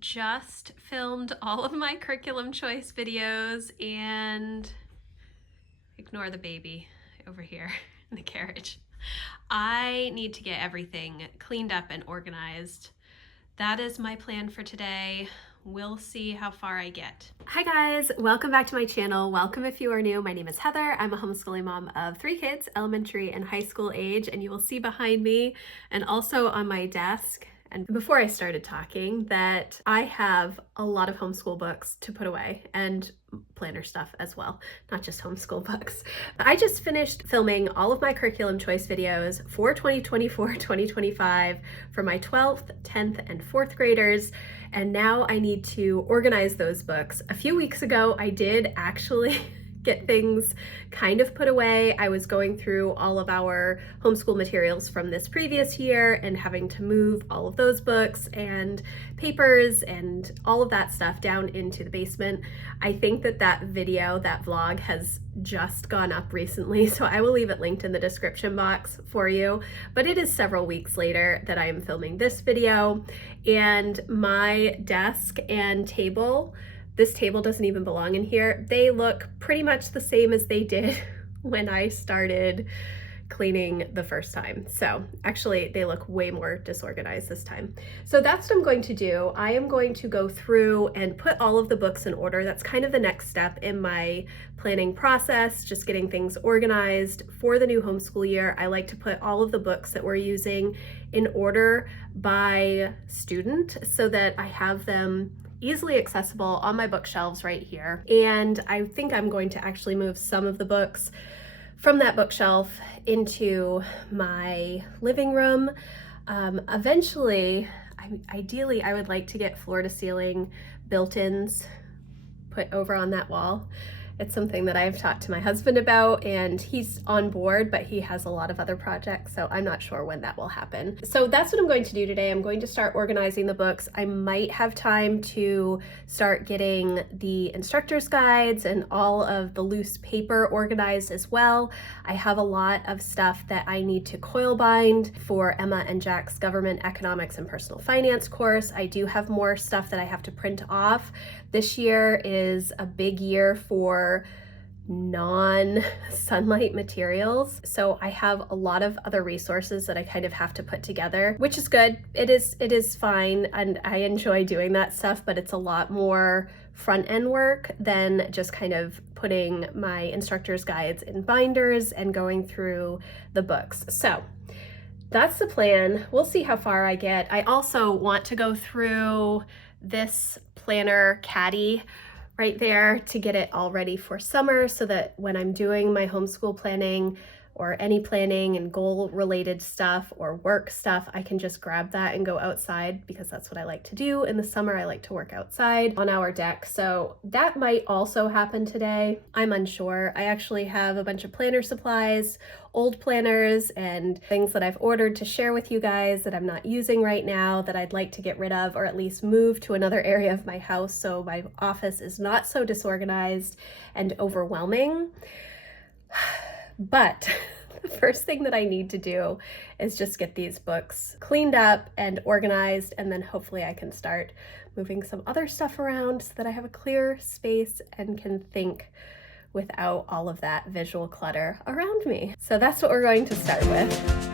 just filmed all of my curriculum choice videos and ignore the baby over here in the carriage. I need to get everything cleaned up and organized. That is my plan for today. We'll see how far I get. Hi guys, welcome back to my channel. Welcome if you are new. My name is Heather. I'm a homeschooling mom of 3 kids, elementary and high school age, and you will see behind me and also on my desk, and before I started talking, that I have a lot of homeschool books to put away and planner stuff as well, not just homeschool books. I just finished filming all of my curriculum choice videos for 2024-2025 for my 12th, 10th, and 4th graders, and now I need to organize those books. A few weeks ago, I did actually get things kind of put away. I was going through all of our homeschool materials from this previous year and having to move all of those books and papers and all of that stuff down into the basement. I think that video, that vlog, has just gone up recently, so I will leave it linked in the description box for you. But it is several weeks later that I am filming this video, and my desk and table, this table doesn't even belong in here. They look pretty much the same as they did when I started cleaning the first time. So actually they look way more disorganized this time. So that's what I'm going to do. I am going to go through and put all of the books in order. That's kind of the next step in my planning process, just getting things organized for the new homeschool year. I like to put all of the books that we're using in order by student so that I have them easily accessible on my bookshelves right here. And I think I'm going to actually move some of the books from that bookshelf into my living room. Eventually, ideally, I would like to get floor-to-ceiling built-ins put over on that wall. It's something that I've talked to my husband about, and he's on board, but he has a lot of other projects, so I'm not sure when that will happen. So that's what I'm going to do today. I'm going to start organizing the books. I might have time to start getting the instructor's guides and all of the loose paper organized as well. I have a lot of stuff that I need to coil bind for Emma and Jack's government economics and personal finance course. I do have more stuff that I have to print off. This year is a big year for non-sunlight materials, so I have a lot of other resources that I kind of have to put together, which is good. It is fine, and I enjoy doing that stuff, but it's a lot more front-end work than just kind of putting my instructor's guides in binders and going through the books. So that's the plan. We'll see how far I get. I also want to go through this planner caddy right there to get it all ready for summer, so that when I'm doing my homeschool planning or any planning and goal related stuff or work stuff, I can just grab that and go outside, because that's what I like to do. In the summer, I like to work outside on our deck. So that might also happen today. I'm unsure. I actually have a bunch of planner supplies, old planners, and things that I've ordered to share with you guys that I'm not using right now that I'd like to get rid of, or at least move to another area of my house so my office is not so disorganized and overwhelming. But the first thing that I need to do is just get these books cleaned up and organized, and then hopefully I can start moving some other stuff around so that I have a clear space and can think without all of that visual clutter around me. So that's what we're going to start with.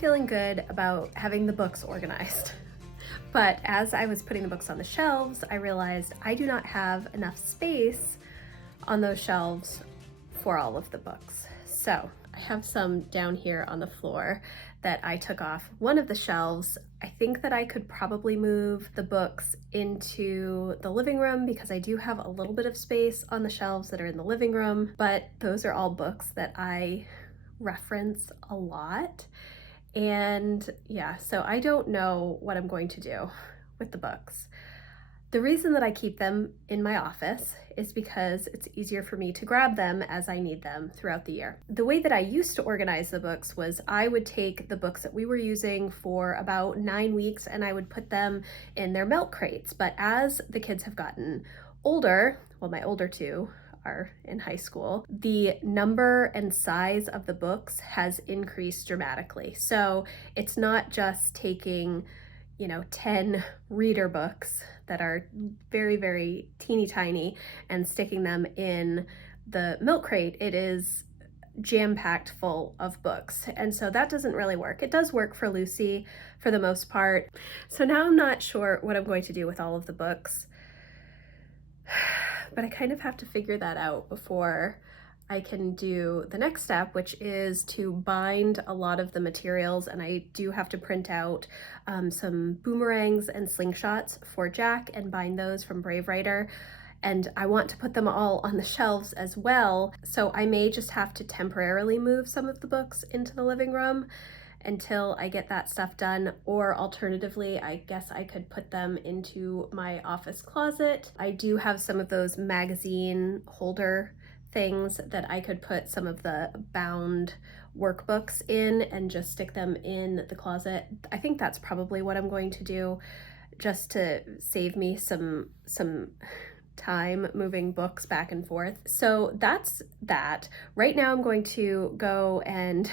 Feeling good about having the books organized. But as I was putting the books on the shelves, I realized I do not have enough space on those shelves for all of the books. So I have some down here on the floor that I took off one of the shelves. I think that I could probably move the books into the living room because I do have a little bit of space on the shelves that are in the living room, but those are all books that I reference a lot. And yeah, so I don't know what I'm going to do with the books. The reason that I keep them in my office is because it's easier for me to grab them as I need them throughout the year. The way that I used to organize the books was I would take the books that we were using for about 9 weeks and I would put them in their milk crates. But as the kids have gotten older, well, my older two are in high school, the number and size of the books has increased dramatically. So it's not just taking 10 reader books that are very, very teeny tiny and sticking them in the milk crate. It is jam-packed full of books. And so that doesn't really work. It does work for Lucy for the most part. So now I'm not sure what I'm going to do with all of the books, but I kind of have to figure that out before I can do the next step, which is to bind a lot of the materials. And I do have to print out some boomerangs and slingshots for Jack and bind those from Brave Writer. And I want to put them all on the shelves as well. So I may just have to temporarily move some of the books into the living room until I get that stuff done, or alternatively, I guess I could put them into my office closet. I do have some of those magazine holder things that I could put some of the bound workbooks in and just stick them in the closet. I think that's probably what I'm going to do, just to save me some time moving books back and forth. So that's that. Right now I'm going to go and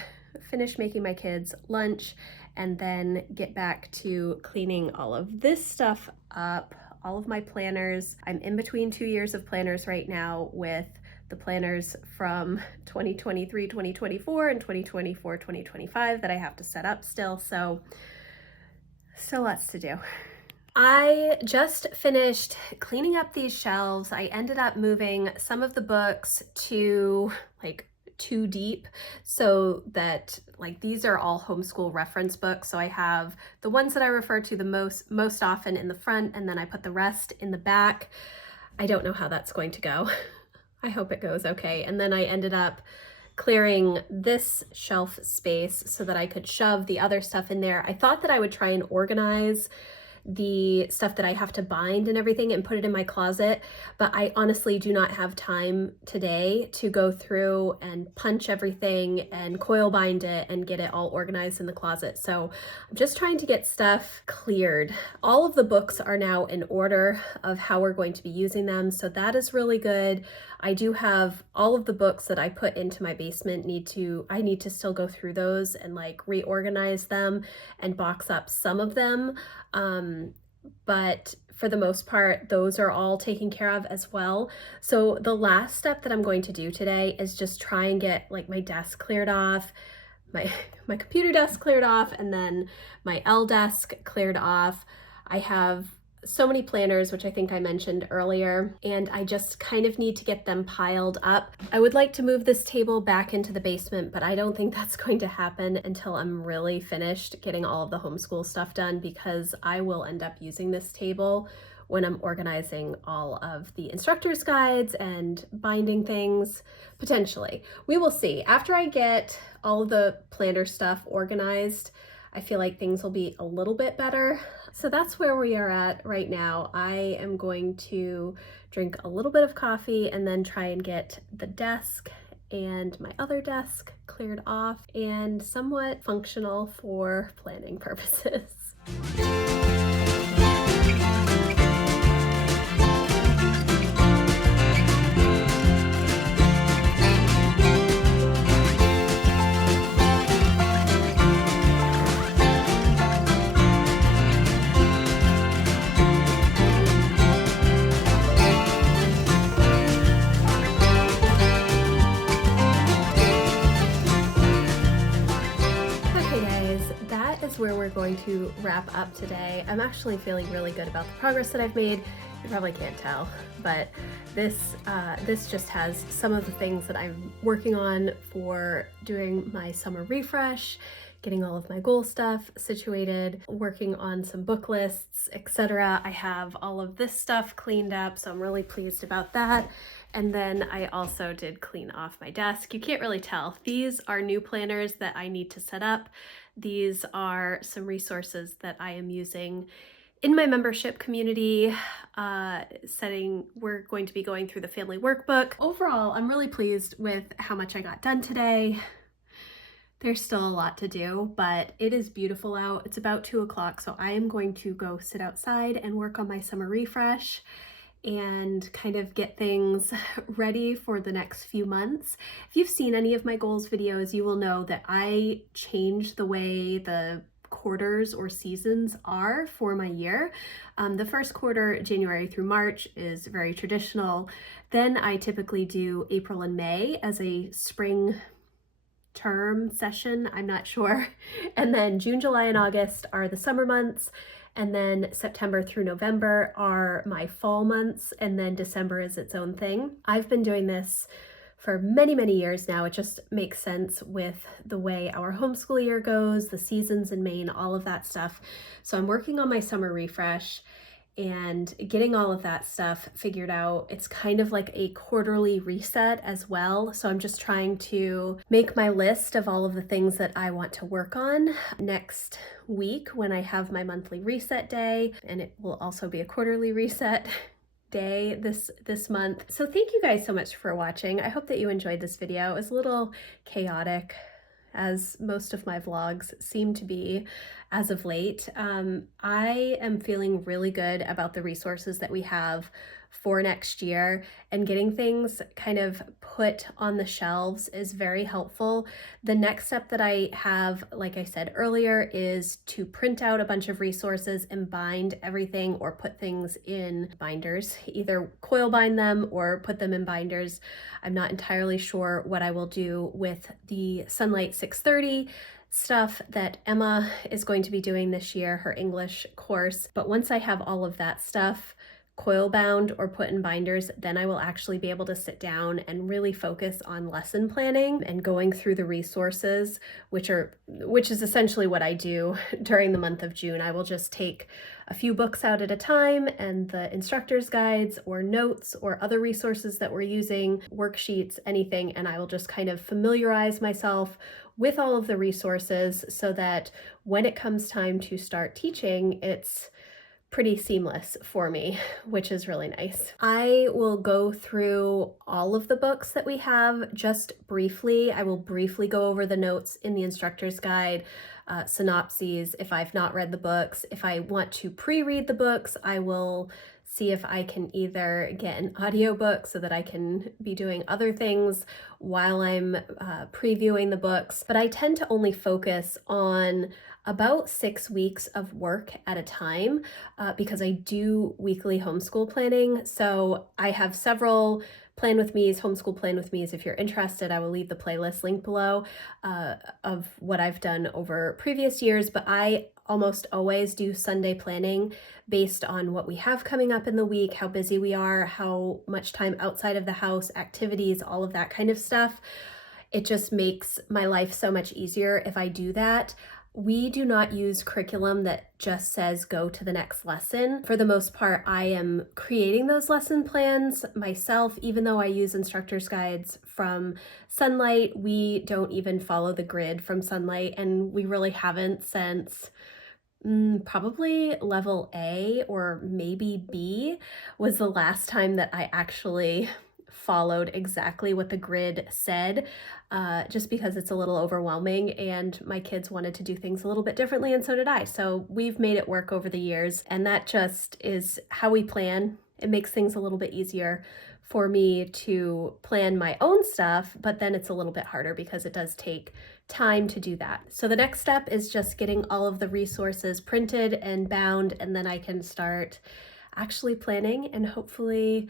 finish making my kids lunch and then get back to cleaning all of this stuff up, all of my planners. I'm in between 2 years of planners right now, with the planners from 2023, 2024 and 2024, 2025 that I have to set up still. So lots to do. I just finished cleaning up these shelves. I ended up moving some of the books to too deep, so that these are all homeschool reference books. So I have the ones that I refer to the most often in the front, and then I put the rest in the back. I don't know how that's going to go. I hope it goes okay. And then I ended up clearing this shelf space so that I could shove the other stuff in there. I thought that I would try and organize the stuff that I have to bind and everything and put it in my closet, but I honestly do not have time today to go through and punch everything and coil bind it and get it all organized in the closet. So I'm just trying to get stuff cleared. All of the books are now in order of how we're going to be using them, so that is really good. I do have all of the books that I put into my basement. I need to still go through those and reorganize them and box up some of them. But for the most part, those are all taken care of as well. So the last step that I'm going to do today is just try and get my desk cleared off, my computer desk cleared off, and then my L desk cleared off. I have so many planners, which I think I mentioned earlier, and I just kind of need to get them piled up. I would like to move this table back into the basement, but I don't think that's going to happen until I'm really finished getting all of the homeschool stuff done, because I will end up using this table when I'm organizing all of the instructor's guides and binding things, potentially. We will see. After I get all of the planner stuff organized, I feel like things will be a little bit better. So that's where we are at right now. I am going to drink a little bit of coffee and then try and get the desk and my other desk cleared off and somewhat functional for planning purposes. Where we're going to wrap up today. I'm actually feeling really good about the progress that I've made. You probably can't tell, but this just has some of the things that I'm working on for doing my summer refresh, getting all of my goal stuff situated, working on some book lists, etc. I have all of this stuff cleaned up, so I'm really pleased about that. And then I also did clean off my desk. You can't really tell. These are new planners that I need to set up. These are some resources that I am using in my membership community, we're going to be going through the family workbook. Overall, I'm really pleased with how much I got done today. There's still a lot to do, but it is beautiful out. It's about 2 o'clock, so I am going to go sit outside and work on my summer refresh and kind of get things ready for the next few months. If you've seen any of my goals videos, you will know that I changed the way the quarters or seasons are for my year. The first quarter, January through March, is very traditional. Then I typically do April and May as a spring term session, I'm not sure. And then June, July, and August are the summer months. And then September through November are my fall months. And then December is its own thing. I've been doing this for many, many years now. It just makes sense with the way our homeschool year goes, the seasons in Maine, all of that stuff. So I'm working on my summer refresh and getting all of that stuff figured out. It's kind of like a quarterly reset as well. So I'm just trying to make my list of all of the things that I want to work on next week when I have my monthly reset day, and it will also be a quarterly reset day this month. So thank you guys so much for watching. I hope that you enjoyed this video. It was a little chaotic, as most of my vlogs seem to be as of late. I am feeling really good about the resources that we have for next year, and getting things kind of put on the shelves is very helpful. The next step that I have, like I said earlier, is to print out a bunch of resources and bind everything, or put things in binders, either coil bind them or put them in binders. I'm not entirely sure what I will do with the Sunlight 630 stuff that Emma is going to be doing this year, her English course. But once I have all of that stuff coil bound or put in binders, then I will actually be able to sit down and really focus on lesson planning and going through the resources, which is essentially what I do during the month of June. I will just take a few books out at a time, and the instructor's guides or notes or other resources that we're using, worksheets, anything, and I will just kind of familiarize myself with all of the resources so that when it comes time to start teaching, it's pretty seamless for me, which is really nice. I will go through all of the books that we have just briefly. I will briefly go over the notes in the instructor's guide, synopses if I've not read the books. If I want to pre-read the books, I will see if I can either get an audiobook so that I can be doing other things while I'm previewing the books. But I tend to only focus on about 6 weeks of work at a time because I do weekly homeschool planning. So I have several Plan With Me's, Homeschool Plan With Me's. If you're interested, I will leave the playlist link below of what I've done over previous years, but I almost always do Sunday planning based on what we have coming up in the week, how busy we are, how much time outside of the house, activities, all of that kind of stuff. It just makes my life so much easier if I do that. We do not use curriculum that just says go to the next lesson. For the most part, I am creating those lesson plans myself. Even though I use instructor's guides from Sunlight, we don't even follow the grid from Sunlight, and we really haven't since probably level A or maybe B was the last time that I actually followed exactly what the grid said, just because it's a little overwhelming and my kids wanted to do things a little bit differently, and so did I. So we've made it work over the years, and that just is how we plan. It makes things a little bit easier for me to plan my own stuff, but then it's a little bit harder because it does take time to do that. So the next step is just getting all of the resources printed and bound, and then I can start actually planning and hopefully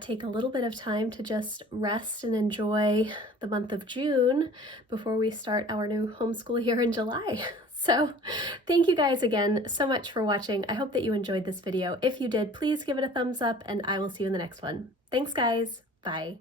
take a little bit of time to just rest and enjoy the month of June before we start our new homeschool year in July. So thank you guys again so much for watching. I hope that you enjoyed this video. If you did, please give it a thumbs up, and I will see you in the next one. Thanks guys. Bye.